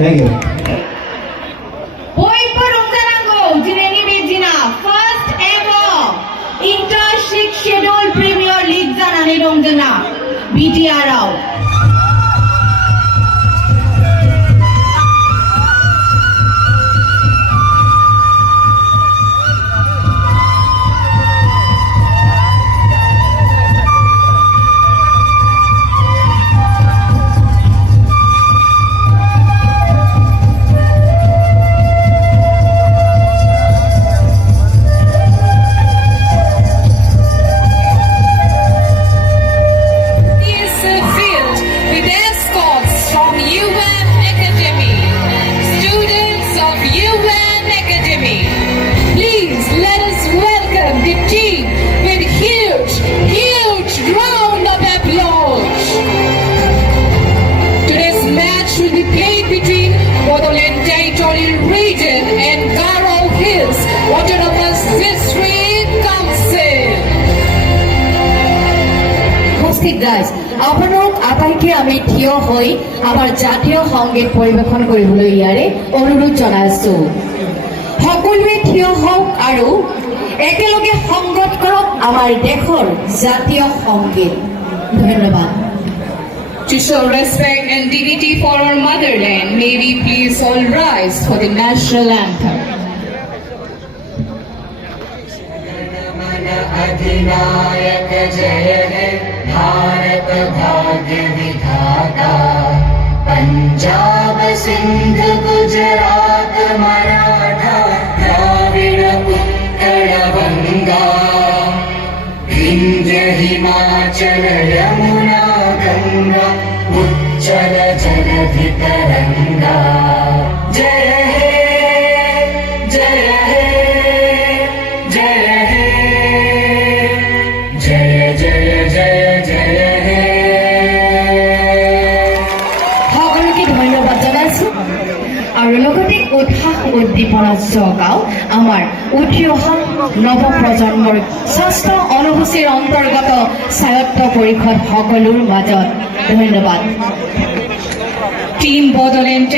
Thank you. First ever inter-6 schedule Premier League Zanani Rongdana BTR out. Bodoland territorial region and Garo Hills, Autonomous District Council. উপস্থিত guys আপোনালোক আটাইকে আমি থিয় হৈ আমাৰ জাতীয় সংগীত পৰিৱেশন কৰিবলৈ ইয়াৰে অনুৰোধ জনাইছো। সকলোৱে থিয় হওক আৰু একেলগে সংগত কৰক আমাৰ দেশৰ জাতীয় সংগীত। ধন্যবাদ। To show respect and dignity for our motherland, may we please all rise for the national anthem. अधिनायक जय हे भारत भाग्य विधाता पंजाब सिंध गुजरात मराठा द्राविड़ उत्कल गंगा विंध्य हिमाचल यमुना गंगा उच्चल जलधि तरंगा जय हे जय हे जय हे जय जय जय जय हे। সকলোকে ধন্যবাদ জনাইছো আৰু লগতে উৎসাহ উদ্দীপনা জগাও আমাৰ উঠি অহা নৱপ্ৰজন্মৰ ষষ্ঠ অনুসূচীৰ অন্তৰ্গত স্বায়ত্ত পৰিষদ সকলোৰ মাজত। ধন্যবাদ। Team Bodoland,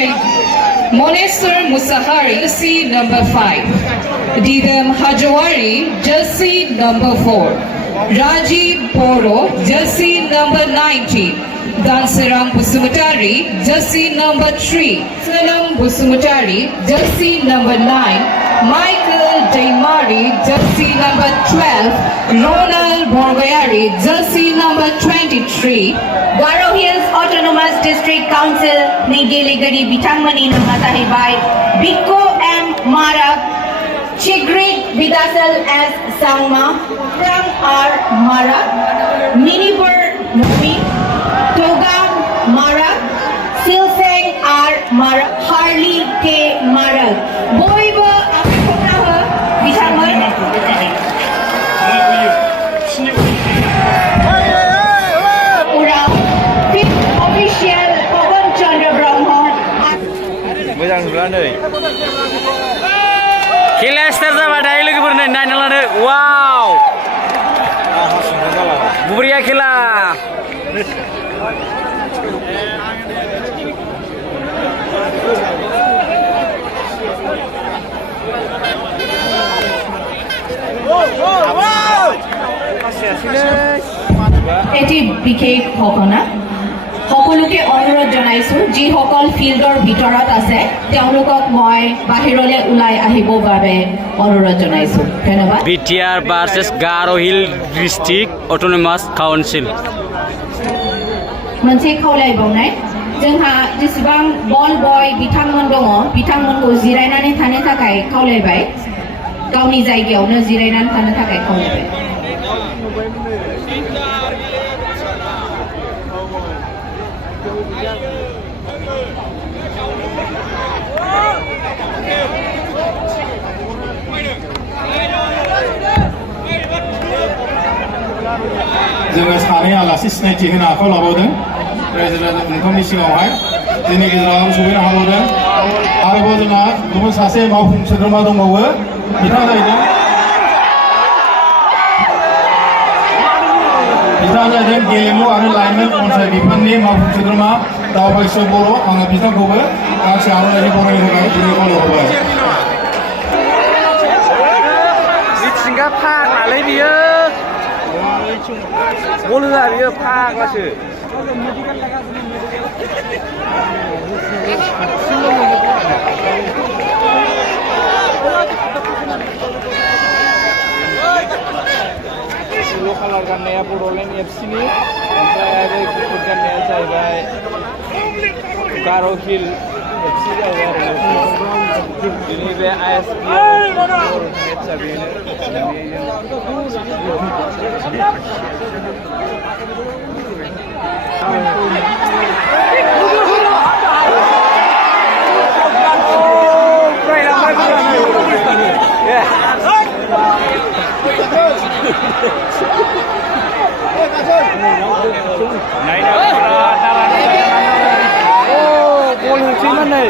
Monesar Musahari, jersey number 5. Didam Hajwari, jersey number 4. Rajiv Boro, jersey number 90. Dansaram Basumatary, jersey number 3. Salam Basumatary, jersey number 9. Michael Daimari, jersey number 12. Ronald Borgoyari, jersey number 23. Garo Hills Autonomous District Council Nigeligari Bitangmani Namatahibai Biko M. Marak Chigrit Bidasal S. Sangma from R. Marak Miniber Movie, Togam Marak, Silseng R Marak, Harley K Marak. Boyba Akhonaha Bisamay. Urang, Fifth Official Pawan Chandra Brahma. Moजां नुला नै खेलाया start जाबाथाय लोगोफोरनो नायना लादो वाव बुरिया खेला এটি বিশেষ ঘটনা সকলোকে অনুৰোধ জনাইছো যিসকল ফিল্ডৰ ভিতৰত আছে তেওঁলোকক মই বাহিৰলৈ ওলাই আহিবৰ বাবে অনুৰোধ জনাইছো ধন্যবাদ BTR ভাৰ্চেছ Garo hill district autonomous council मोनसे खावलायबावनाय जोंहा जेसेबां बल बय बिथांमोन दङ बिथांमोनखौ जिरायनानै थानो थाखाय खावलायबाय गावनि जायगायावनो जिरायनानै थानो थाखाय खावलायबाय जोङो सानै आलासि सिनायथि होनो आखायाव लाबावदों रायजो राजा नोंथांनि सिगाङावहाय जोंनि गेजेराव सफैनो हाबावदों आरोबाव जोंहा गुबुन सासे मावफुं सोद्रोमा दंबावो बिथाङा जाहैदों गेलेमु आरो लाइमोन पन्सायत बिफाननि मावफुं सोद्रोमा दावबायसो बर' आङो बिथांखौबो गांसे आर'नाइनि बरायनो थाखाय बिनो खावलायहरबाय मिथिंगा फाग्लालै बियो बल होआ बियो फाग्लासो येलो कालार गाननाया बड'लेण्ड एफसिनि ओमफ्राय आरो गुफुर गाननाया जाहैबाय गारो हिल एफसि जाहैबाय आरो दिनै बे आइएसपि मेट्सआ बेनो बल होसैमोन नै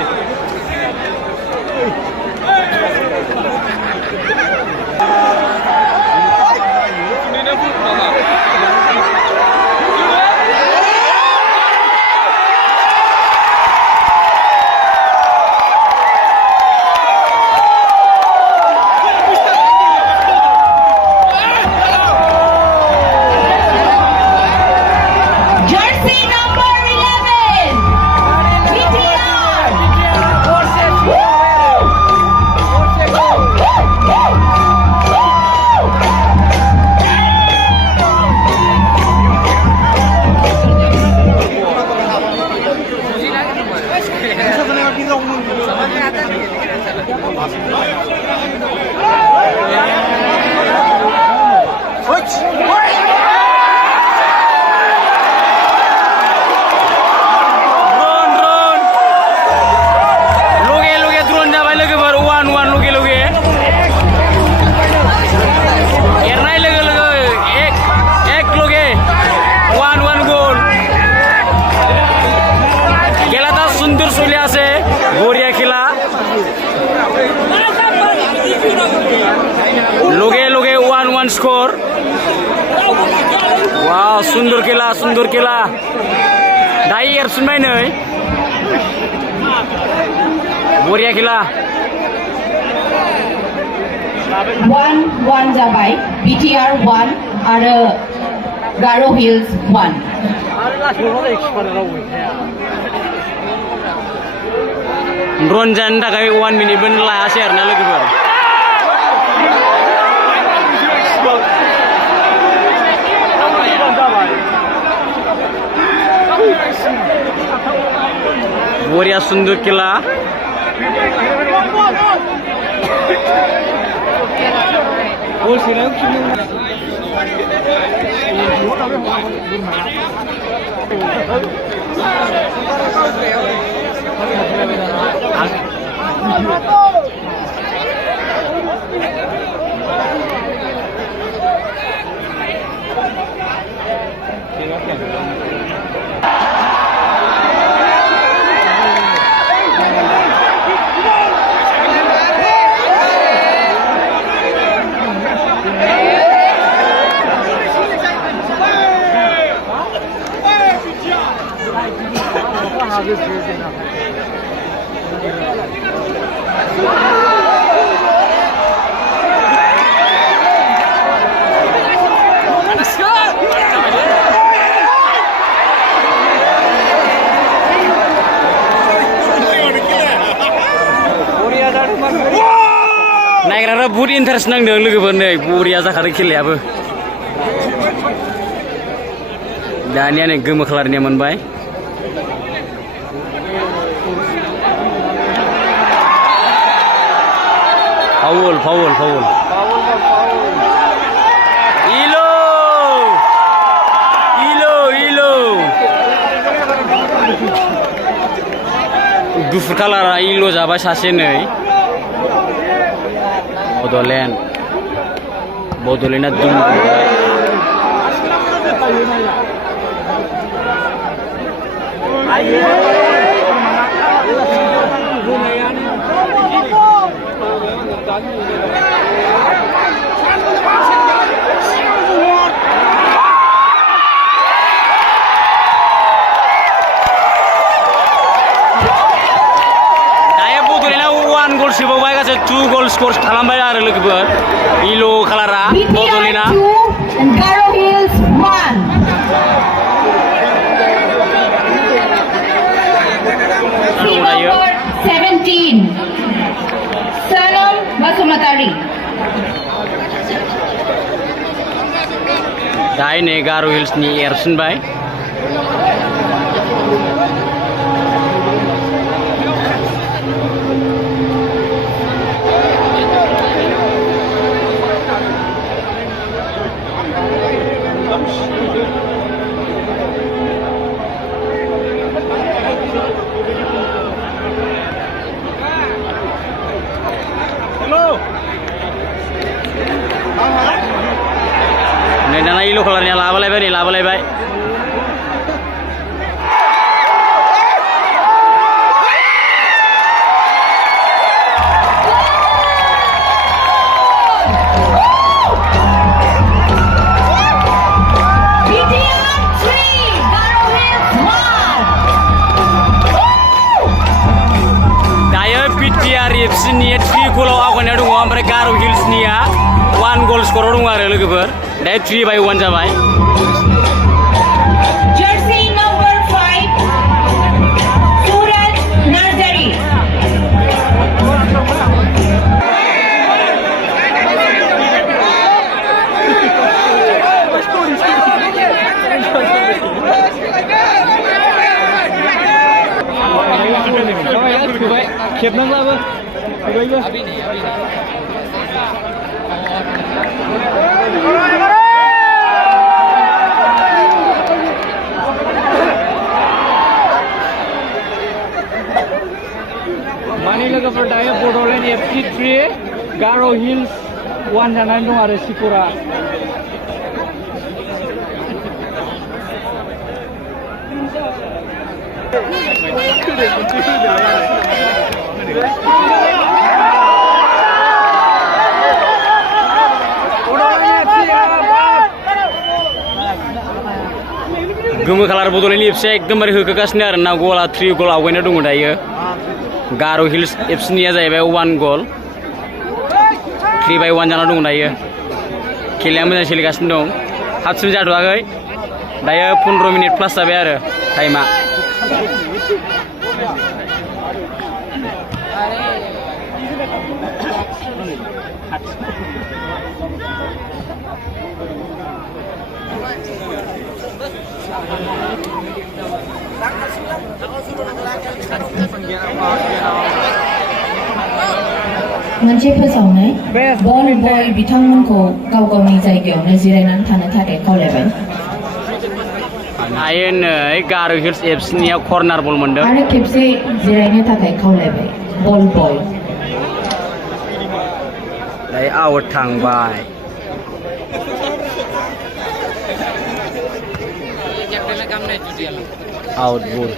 स्कोर वाव सुंदर खेला दायो एरफिनबाय नै बरिया खेला 1-1 जाबाय BTR 1 आरो गारो हिल्स 1 ड्रन जानो थाखाय 1 मिनिटबो लायासै आरोना लोगोफोर बरिया सुंदर खेला नायग्राफ्रा बहुत इन्टारेस्ट नांदों लोगोफोर नै बरिया जाखादों खेलायाबो दानिया नै गोमो खालारनिया मोनबाय फाउल फाउल फाउल इलो इलो इलो गुफुर खालारा इलो जाबाय सासे नै Bodoland Bodolandnya dum सिबावबाय गासै 2 goal score खालामबाय आरो लोगोफोर इलो खालारा बडलेन्डआ Garo Hills 1 number 17 Salam Basumatary दाय नै गारो हिल्सनि एरसिनबाय नै दाना इलो खालारनिया लाबोलायबाय नै लाबोलायबाय FC-निया 3 goal आवगायनाय दङ ओमफ्राय गारो हिल्सनिया 1 goal score दङ आरो लोगोफोर दा 3/1 जाबाय Jersey number 5 Surat Narzary खेबनांलाबो फैबायबो मानि लोगोफोर दायो बडलेन्ड FC 3 गारो हिल्स 1 जानानै दं आरो सिकरा गोमो खालार बडलेन्ड FC एकदमबारे होगासिनो आरो ना गला 3 goal आवगायनाय दङ दायो गारो हिल्स FC-निया जाहैबाय 1 goal 3/1 जाना दङ दायो खेलाया मोजां सोलिगासिनो दं हाबसिन जाथ'वाखै दायो 15 मिनिट प्लास जाबाय आरो टाइमा मोनसे फोसावनाय बल बय बिथांमोनखौ गाव गावनि जायगायावनो जिरायनानै थानो थाखाय खावलायबाय दायो नै गार' हिल्स एफसिनिया कर्नार बल मोनदों आरो खेबसे जिरायनो थाखाय खावलायबाय बल बय दायो आउट थांबाय आउट बल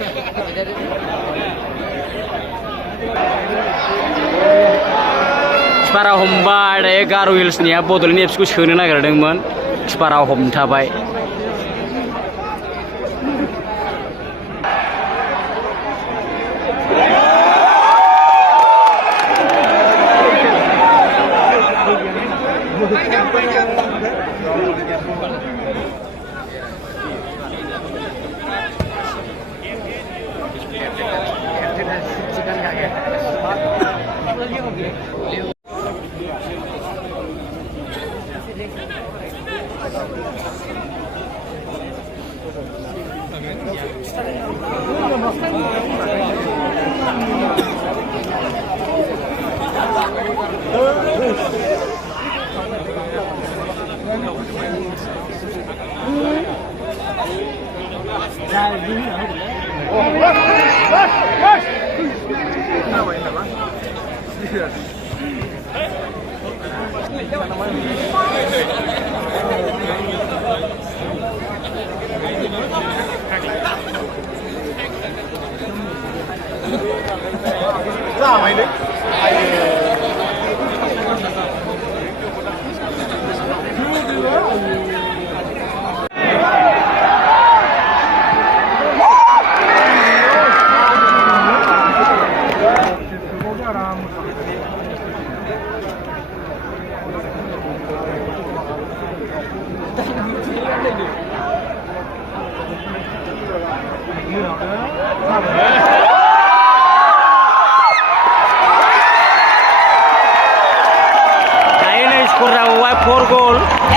किपारा हमबाय दायो गार' हिल्सनिया बड'लेण्ड एफसिखौ सोनो नागिरदोंमोन किपारा हमथाबाय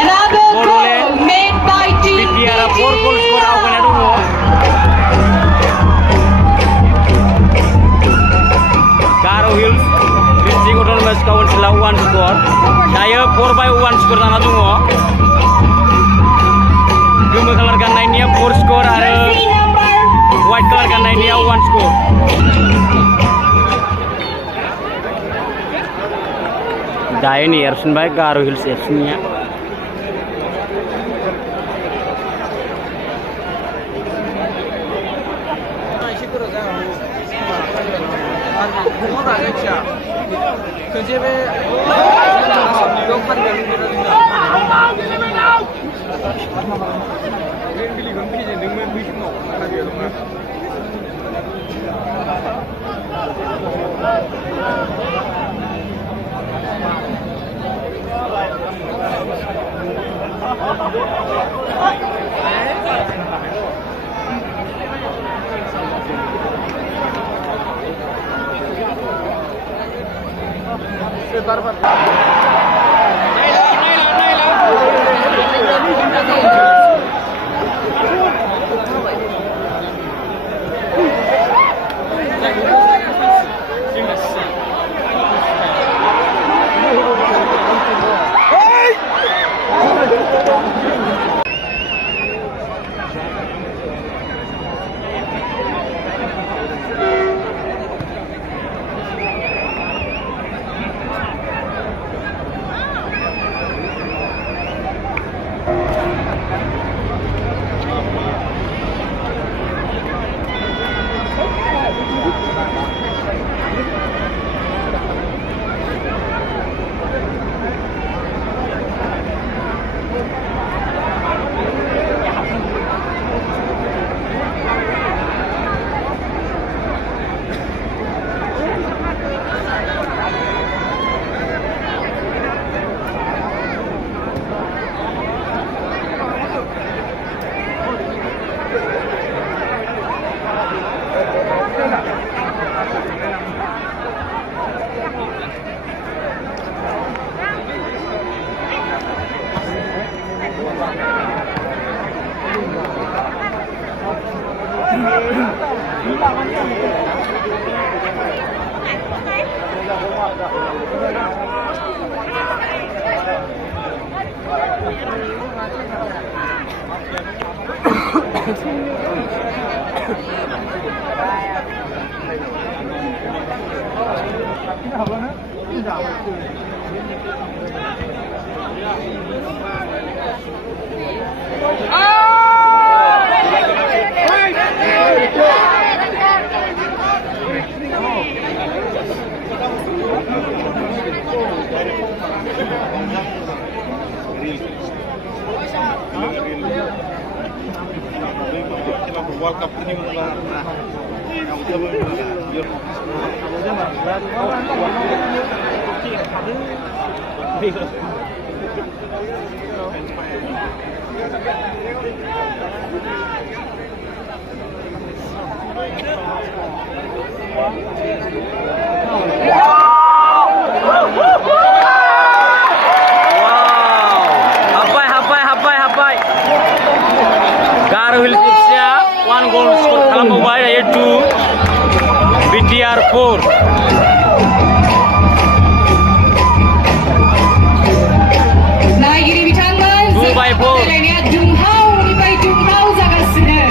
Another goal made by Team Garo Hills District Autonomous Council 1 score. Saya 4/1 score जाना दङ. गोमो कलर गाननायनिया 4 score आरो white कलर गाननायनिया 1 score. दायो नै एरफिनबाय गार' hills एफसिनिया World Cup ini mulai. Garo Hills Kdsa 1 goal score खालामबावबाय दायो 2 BTR 4 नायगिरि बिथांमोन 2/4 गेलेनाया दुंहावनिफ्राय दुंहाव जागासिनो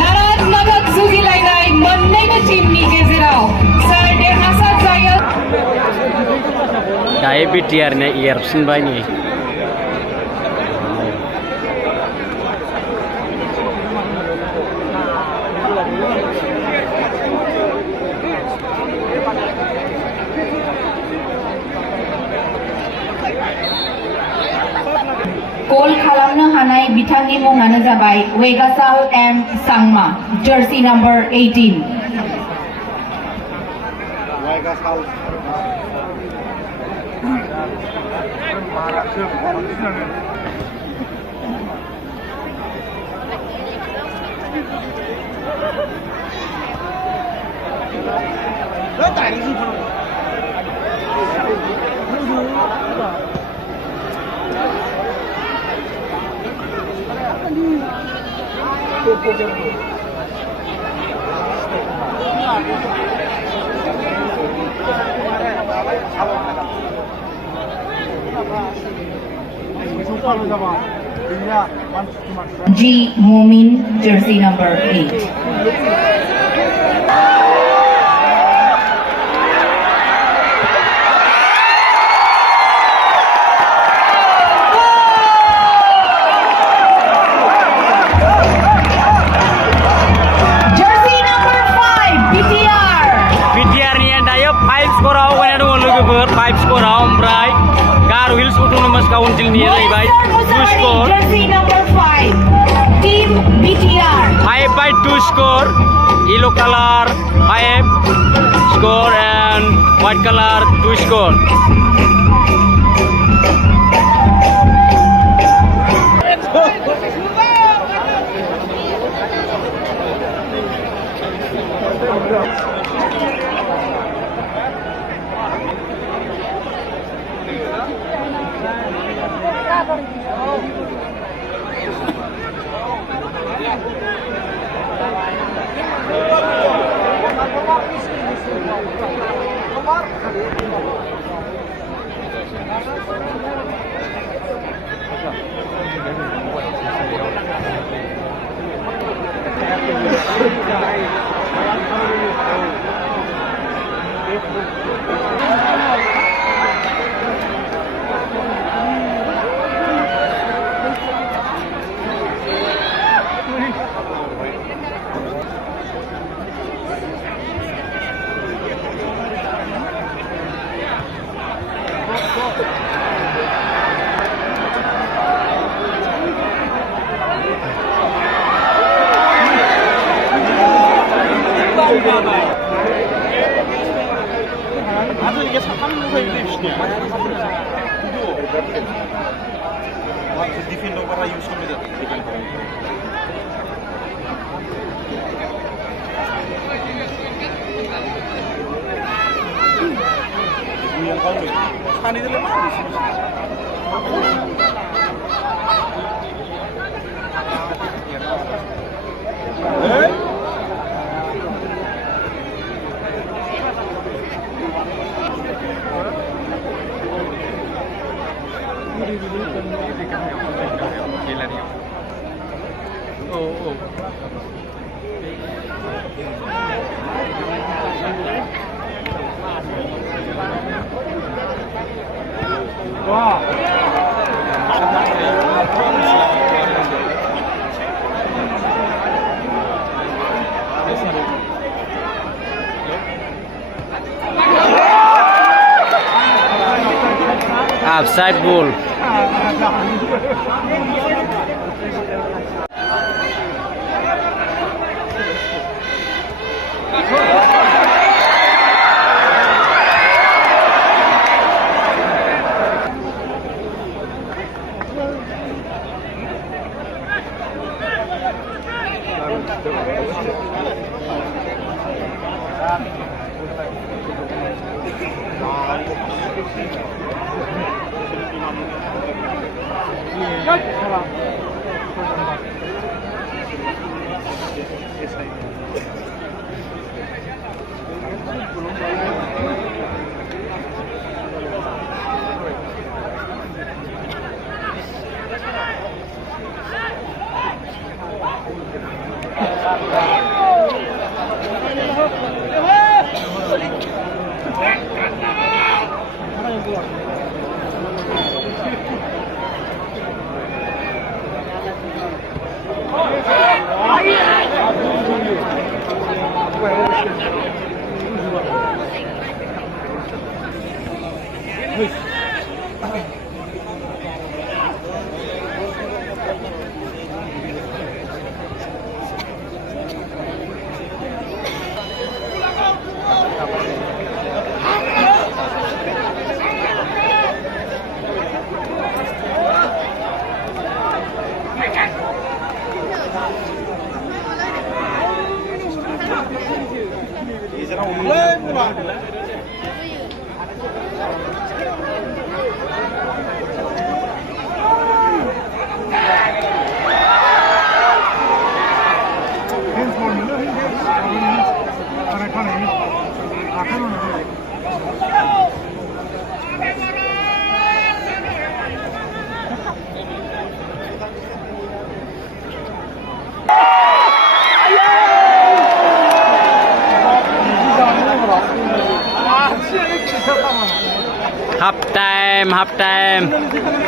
नाराद नागाद जुजिलायनाय मोननैबो टीमनि गेजेराव सोर देरहासार जायो दायो BTR ने एरफिनबाय नै गोल खालामनो हानाय बिथांनि मुङानो जाबाय वेगासाल M Sangma jersey number 18 G. Momin, jersey number 8. Councilnya जाहैबाय 2 score jersey number 5 team BTR 5/2 score yellow color 5 score and white color 2 score Offside ball.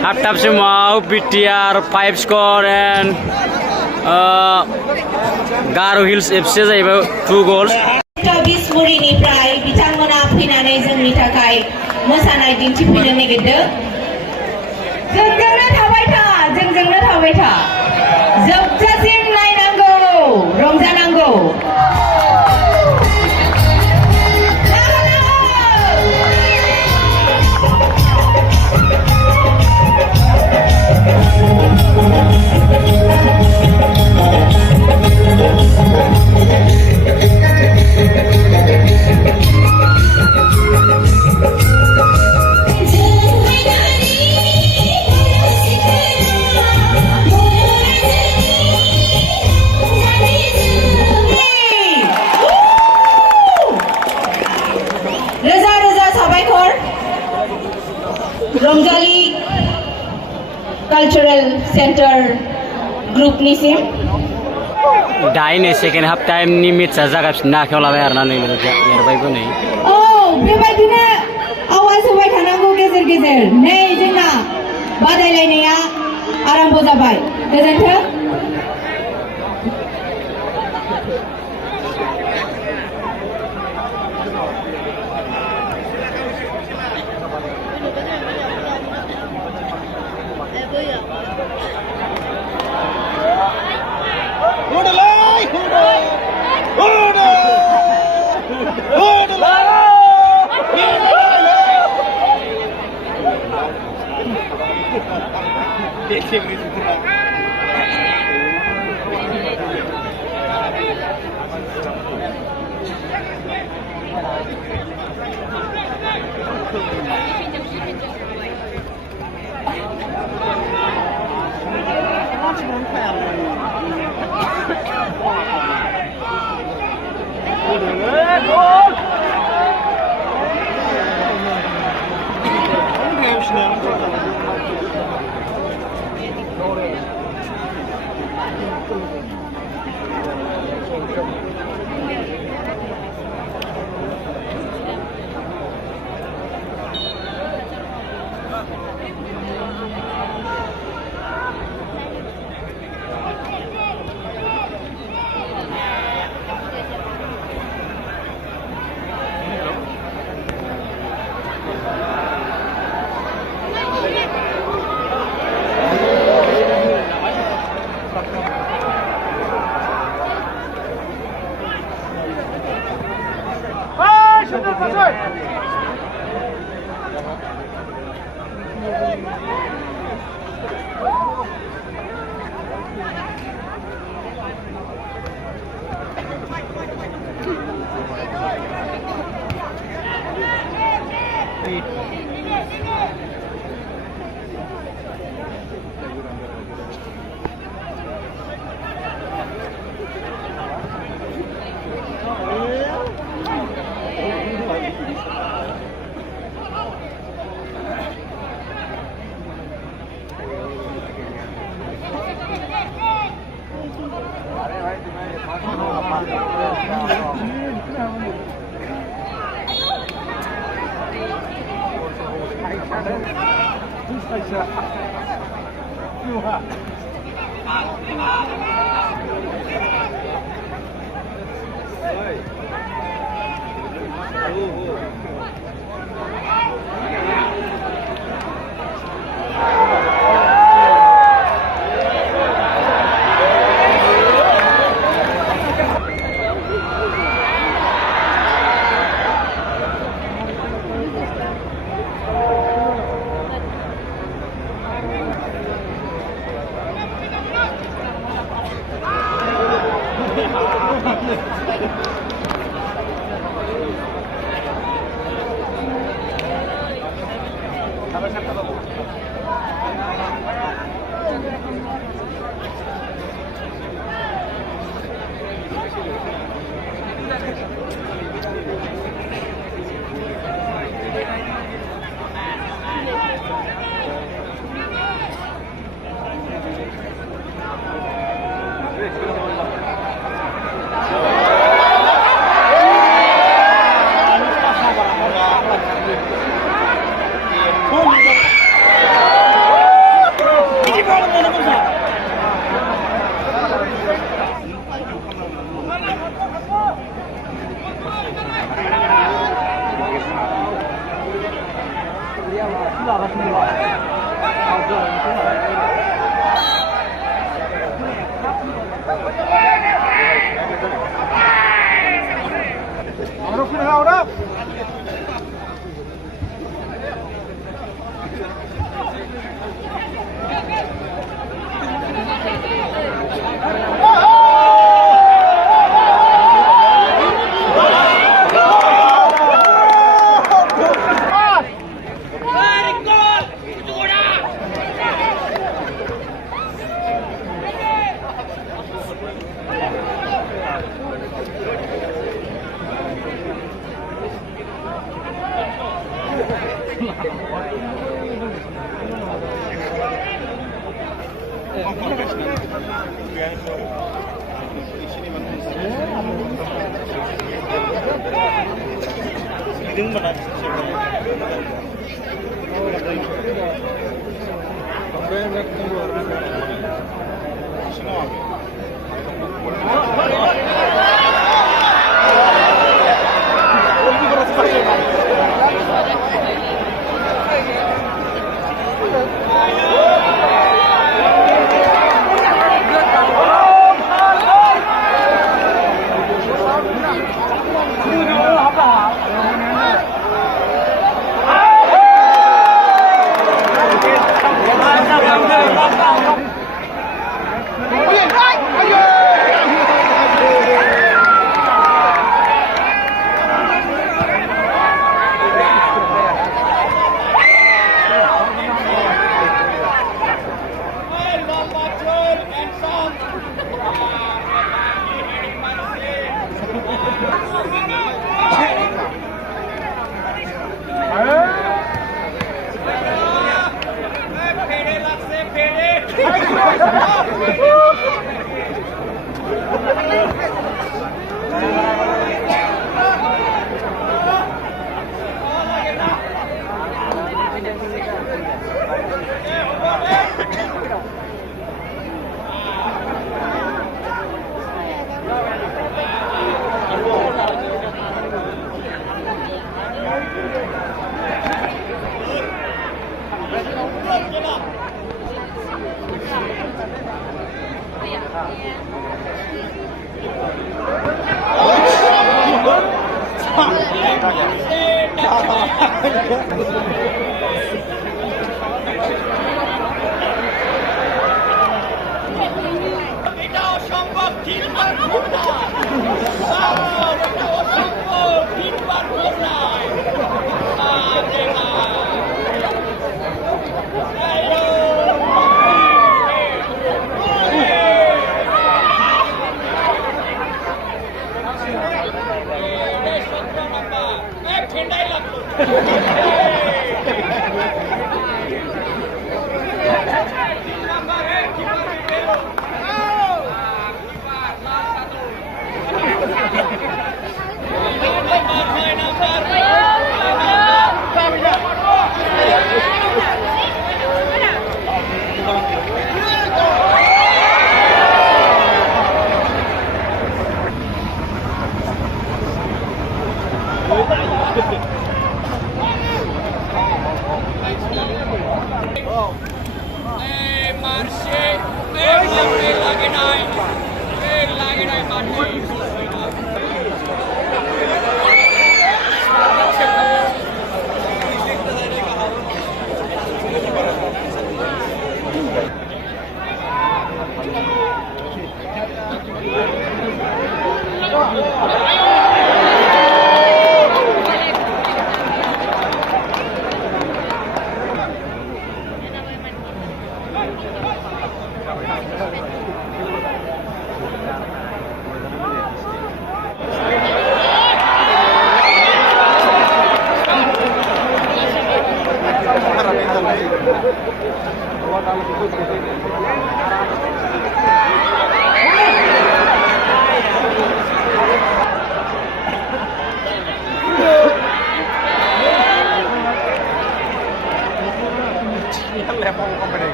Half time semua BTR 5 score and Garo Hills FC जाहैबाय 2 goals. बिसमुरिनिफ्राय बिथांमोना फैनानै जोंनि थाखाय मोसानाय दिन्थिफैनो नागिरदों जोंजोंनो थाबाय था जोबजासिम नायनांगौ रंजानांगौ रंजाली कल्चरल सेंटर ग्रुपनिसिम दाइन सेकेंड हाफ टाइमनि मेट्सआ जागासिनो आखायाव लाबाय आरोना नै एरबायबो नै औ बेबायदिनो आवाज होबाय थानांगौ गेजेर गेजेर नै जोंना बादायलायनाया आराम्भ जाबाय गोजोन्थों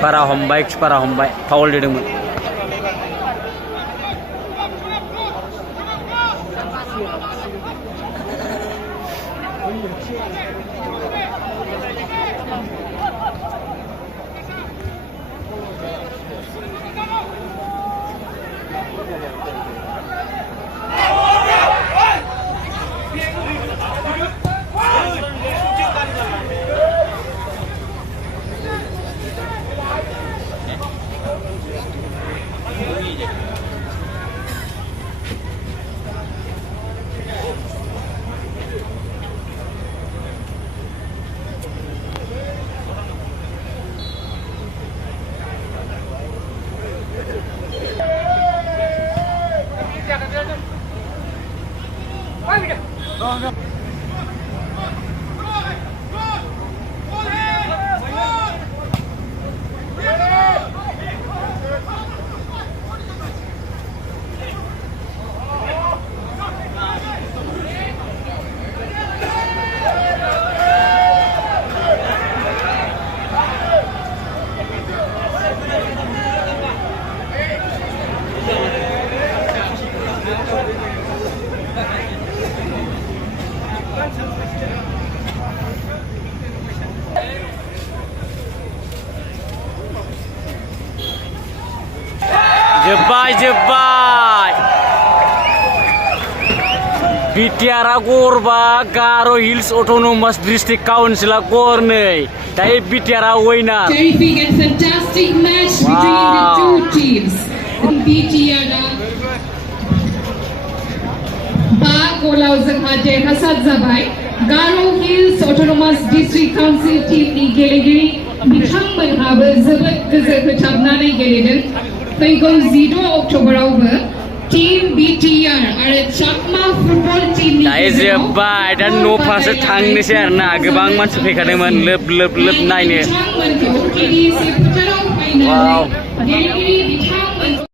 Para hombai foul didungmon Jebai Bitiara Gorba Garo Hills Autonomous District Council Gorney Dai Bitiara Wina Terrific and fantastic match between the two teams. Bitiara Ba Golau Zakate Hasad Zabai Garo Hills Autonomous District Council team ni Gelegiri Bithang Manhabe Zabat Kazakabnani Geleden Faigo 0 October over Team BTR are a Chakma football team. Dai Jebai dan no pass thangni se arna gebang mansi phekadengman lep naine. Kdsa Putarau final. Wow.